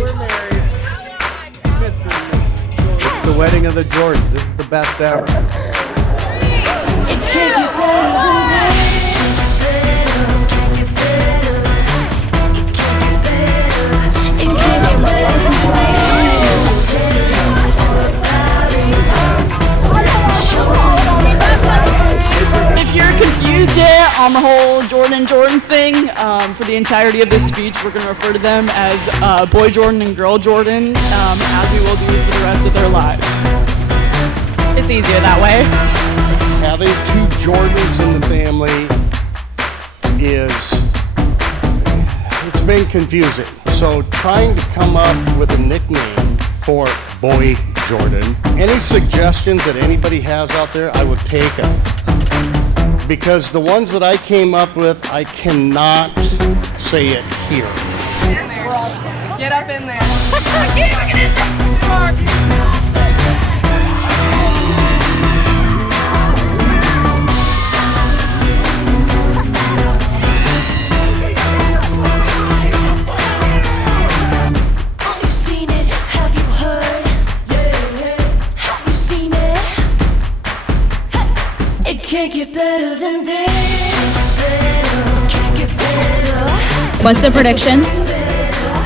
We're married. Mr. and Mrs. Jordan. It's the wedding of the Jordans. This is the best ever. It can't get better than this. It can't get better than If you're confused yet on the whole Jordan thing, for the entirety of this speech, we're going to refer to them as boy Jordan and girl Jordan, as we will do for the rest of their lives. It's easier that way. Having two Jordans in the family it's been confusing. So trying to come up with a nickname for boy Jordan, any suggestions that anybody has out there, I would take them. Because the ones that I came up with, I cannot say it here. Get up in there. Have you seen it? Have you heard? Have you seen it? Hey. It can't get better than this. Can't get better. What's the prediction?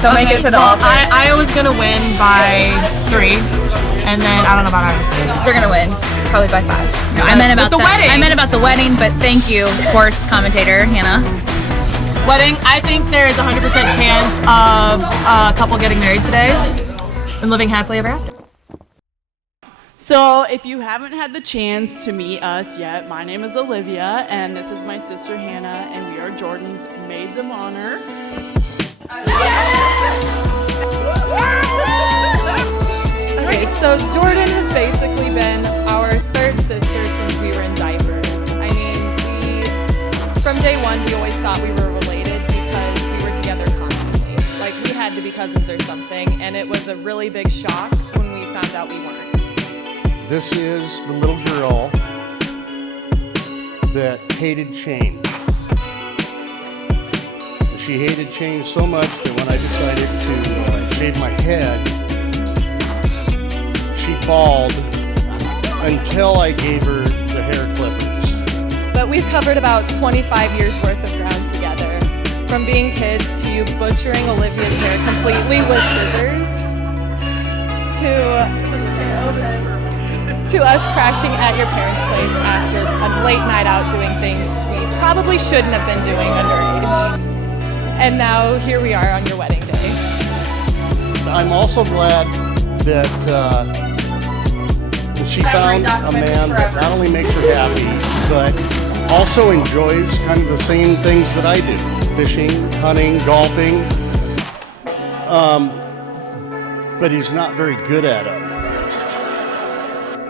Don't make it to the altar. Iowa's gonna win by 3, and then I don't know about Iowa. They're gonna win, probably by 5. No, I meant about the wedding. I meant about the wedding, but thank you, sports commentator Hannah. Wedding, I think there is a 100% chance of a couple getting married today and living happily ever after. So if you haven't had the chance to meet us yet, my name is Olivia, and this is my sister Hannah, and we are Jordan's maids of honor. Okay, so Jordan has basically been our third sister since we were in diapers. I mean, from day one, we always thought we were related because we were together constantly. Like, we had to be cousins or something, and it was a really big shock when we found out we weren't. This is the little girl that hated change. She hated change so much that when I decided to shave my head, she bawled until I gave her the hair clippers. But we've covered about 25 years worth of ground together. From being kids to you butchering Olivia's hair completely with scissors, to us crashing at your parents' place after a late night out doing things we probably shouldn't have been doing underage. And now here we are on your wedding day. I'm also glad that she found a man that not only makes her happy, but also enjoys kind of the same things that I do. Fishing, hunting, golfing. But he's not very good at it.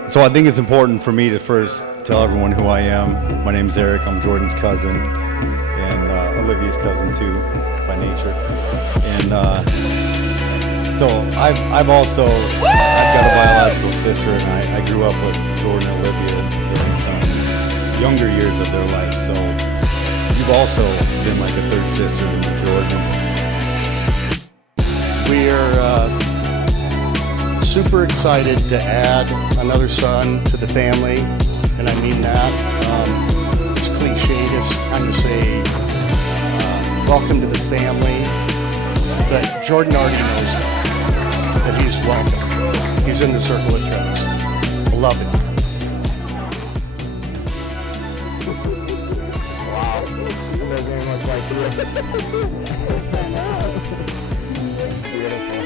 So I think it's important for me to first tell everyone who I am. My name's Eric. I'm Jordan's cousin, and Olivia's cousin too, by nature. And so I've got a biological sister, and I grew up with Jordan and Olivia during some younger years of their life. So you've also been like a third sister to me, Jordan. We are super excited to add another son to the family, and I mean that. It's cliche to kind of say welcome to the family, but Jordan already knows that he's welcome. He's in the circle of trust. I love it. Wow. That very much like you. Beautiful.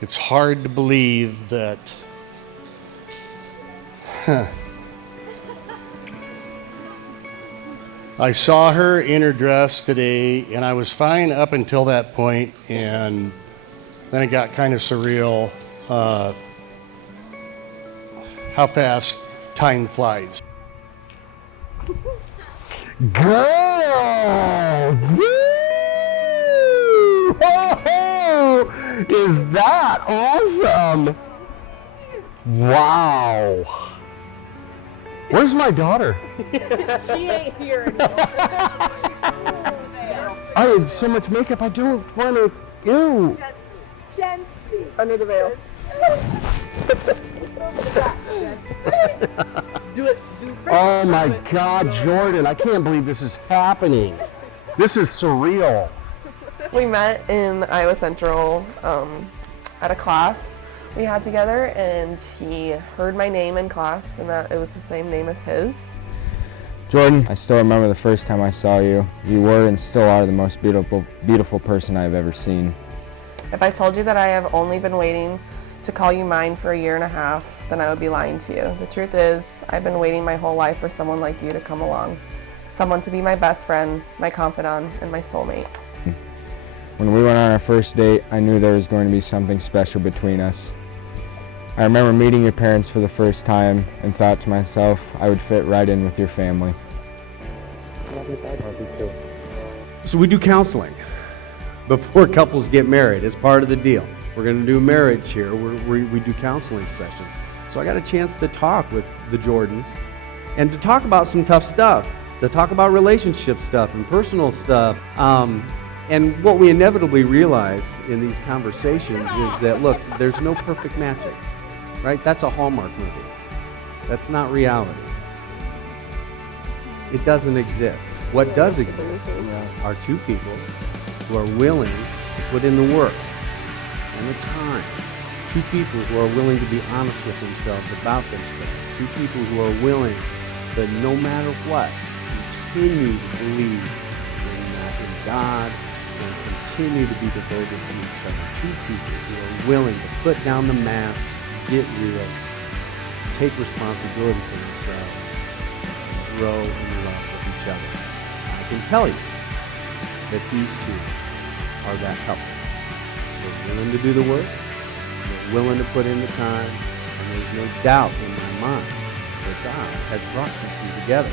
It's hard to believe that I saw her in her dress today, and I was fine up until that point, and then it got kind of surreal how fast time flies. Girl! Is that awesome? Wow. Where's my daughter? She ain't here. I have so much makeup, I don't want to. Ew. Under the veil. Do it. Oh my God, Jordan, I can't believe this is happening. This is surreal. We met in Iowa Central at a class we had together, and he heard my name in class and that it was the same name as his. Jordan, I still remember the first time I saw you. You were and still are the most beautiful person I've ever seen. If I told you that I have only been waiting to call you mine for 1.5 years, then I would be lying to you. The truth is, I've been waiting my whole life for someone like you to come along. Someone to be my best friend, my confidant, and my soulmate. When we went on our first date, I knew there was going to be something special between us. I remember meeting your parents for the first time and thought to myself I would fit right in with your family. Love you, bud. Love you too. So we do counseling before couples get married. It's part of the deal. We're going to do marriage here. We do counseling sessions. So I got a chance to talk with the Jordans and to talk about some tough stuff, to talk about relationship stuff and personal stuff. And what we inevitably realize in these conversations is that, look, there's no perfect magic, right? That's a Hallmark movie. That's not reality. It doesn't exist. What does exist are two people who are willing to put in the work and the time. Two people who are willing to be honest with themselves about themselves. Two people who are willing to, no matter what, continue to believe in God and continue to be devoted to each other. Two people who are willing to put down the masks, get real, take responsibility for themselves, and grow in love with each other. I can tell you that these two are that couple. They're willing to do the work, they're willing to put in the time, and there's no doubt in my mind that God has brought you two together.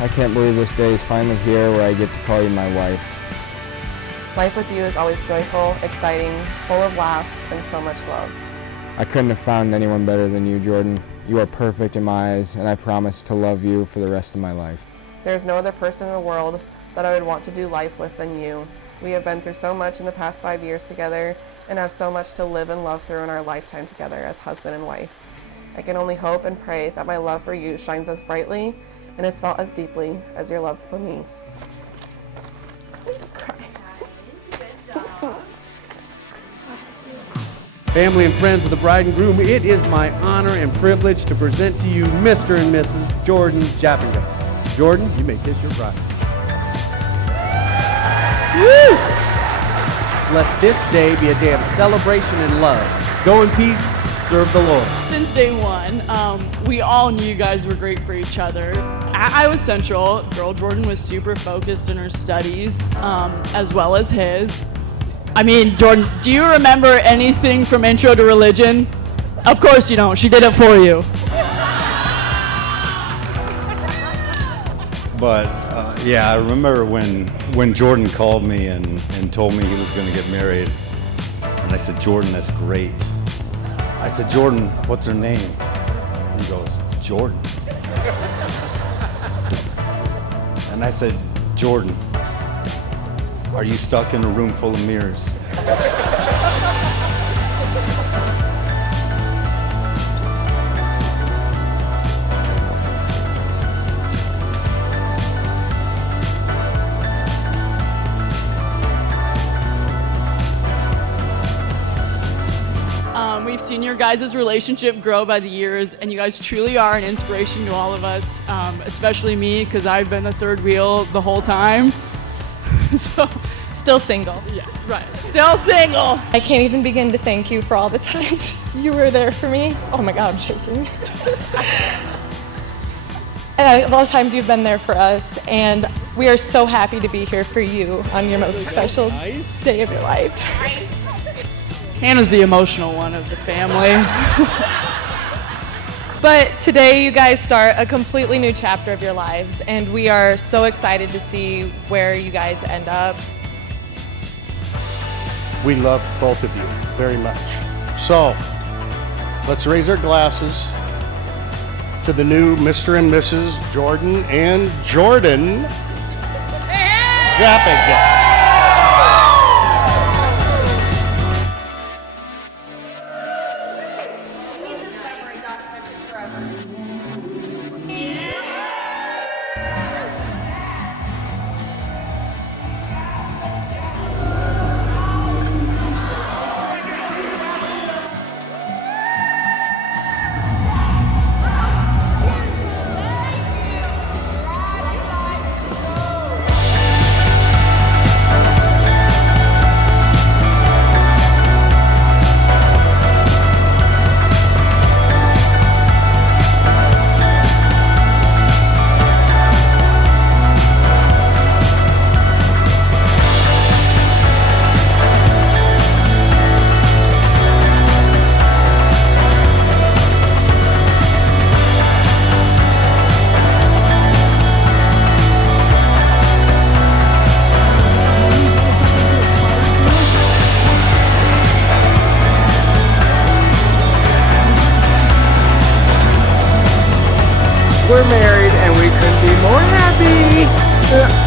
I can't believe this day is finally here where I get to call you my wife. Life with you is always joyful, exciting, full of laughs, and so much love. I couldn't have found anyone better than you, Jordan. You are perfect in my eyes, and I promise to love you for the rest of my life. There's no other person in the world that I would want to do life with than you. We have been through so much in the past 5 years together and have so much to live and love through in our lifetime together as husband and wife. I can only hope and pray that my love for you shines as brightly and is felt as deeply as your love for me. Family and friends of the bride and groom, it is my honor and privilege to present to you Mr. and Mrs. Jordan Japenga. Jordan, you may kiss your bride. Woo! Let this day be a day of celebration and love. Go in peace, serve the Lord. Since day one, we all knew you guys were great for each other. At Iowa Central, girl Jordan was super focused in her studies, as well as his. I mean, Jordan, do you remember anything from Intro to Religion? Of course you don't. She did it for you. But yeah, I remember when Jordan called me and told me he was going to get married, and I said, Jordan, that's great. I said, Jordan, what's her name? And he goes, Jordan. And I said, Jordan, are you stuck in a room full of mirrors? We've seen your guys' relationship grow by the years, and you guys truly are an inspiration to all of us, especially me, because I've been the third wheel the whole time. So, Still single. yes, right. Still single. I can't even begin to thank you for all the times you were there for me. Oh my God, I'm shaking. And all the times you've been there for us, and we are so happy to be here for you on your most special day of your life. Hannah's the emotional one of the family. But today you guys start a completely new chapter of your lives, and we are so excited to see where you guys end up. We love both of you very much. So, let's raise our glasses to the new Mr. and Mrs. Jordan and Jordan Japenga. We're married and we couldn't be more happy.